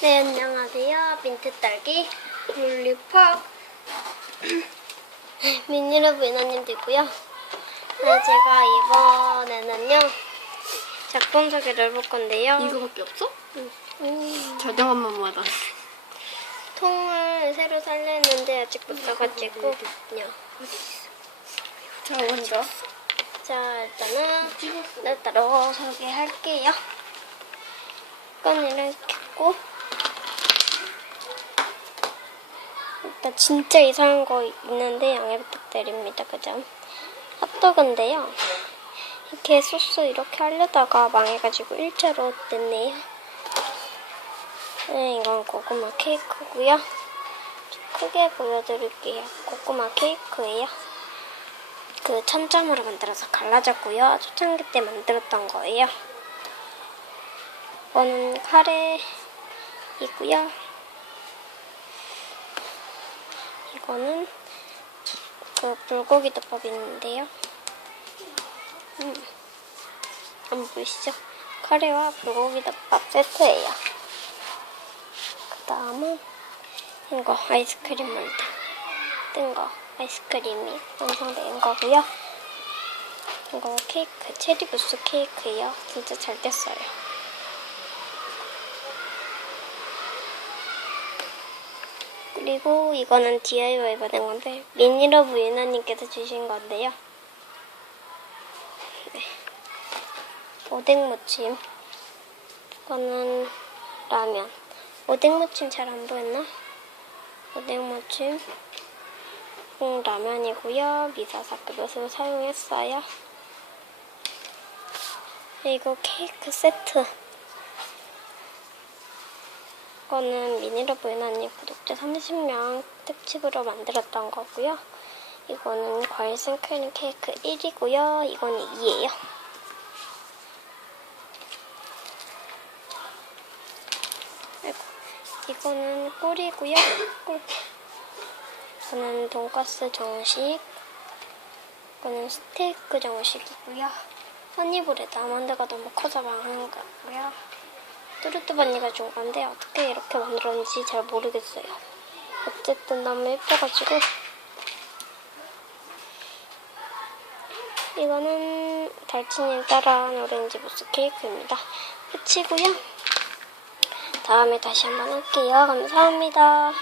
네, 안녕하세요. 민트 딸기 롤리팝 미니러브 인원님들고요. 네, 제가 이번에는요 작품 소개를 해볼 건데요. 이거밖에 없어? 음, 저장한만 마다. 통을 새로 살렸는데 아직 못 사가지고 그냥 자, 먼저. 자 일단은 따로 소개할게요. 꺼내를 켰고 일단 진짜 이상한 거 있는데 양해 부탁드립니다. 그죠? 핫도그인데요. 이렇게 소스 이렇게 하려다가 망해가지고 일자로 냈네요. 네, 이건 고구마 케이크고요. 좀 크게 보여드릴게요. 고구마 케이크예요. 그 천점으로 만들어서 갈라졌고요. 초창기 때 만들었던 거예요. 이거는 카레이고요. 이거는 그 불고기 덮밥이 있는데요. 음, 안 보이시죠? 카레와 불고기 덮밥 세트예요. 그 다음은 이거 아이스크림 만들 뜬 거. 아이스크림이 완성된 거고요. 이거 케이크, 체리 무스 케이크예요. 진짜 잘 됐어요. 그리고 이거는 DIY 받은 건데 미니러브 유나님께서 주신 건데요. 네. 오뎅 무침. 이거는 라면. 오뎅 무침 잘 안 보였나? 오뎅 무침. 음, 라면이고요. 미사사급옷을 사용했어요. 그리고 케이크 세트. 이거는 미니러브 유나님 구독자 30명 특집으로 만들었던 거고요. 이거는 과일 생크림 케이크 1이고요. 이거는 2예요. 아이고, 이거는 꿀이고요. 꿀. 이거는 돈가스 정식. 이거는 스테이크 정식이고요. 허니볼에도 아몬드가 너무 커서 망하는 거고요. 뚜루뚜 언니가 준 건데 어떻게 이렇게 만들었는지 잘 모르겠어요. 어쨌든 너무 예뻐가지고 이거는 달치니를 따라한 오렌지 무스 케이크입니다. 끝이고요. 다음에 다시 한번 할게요. 감사합니다.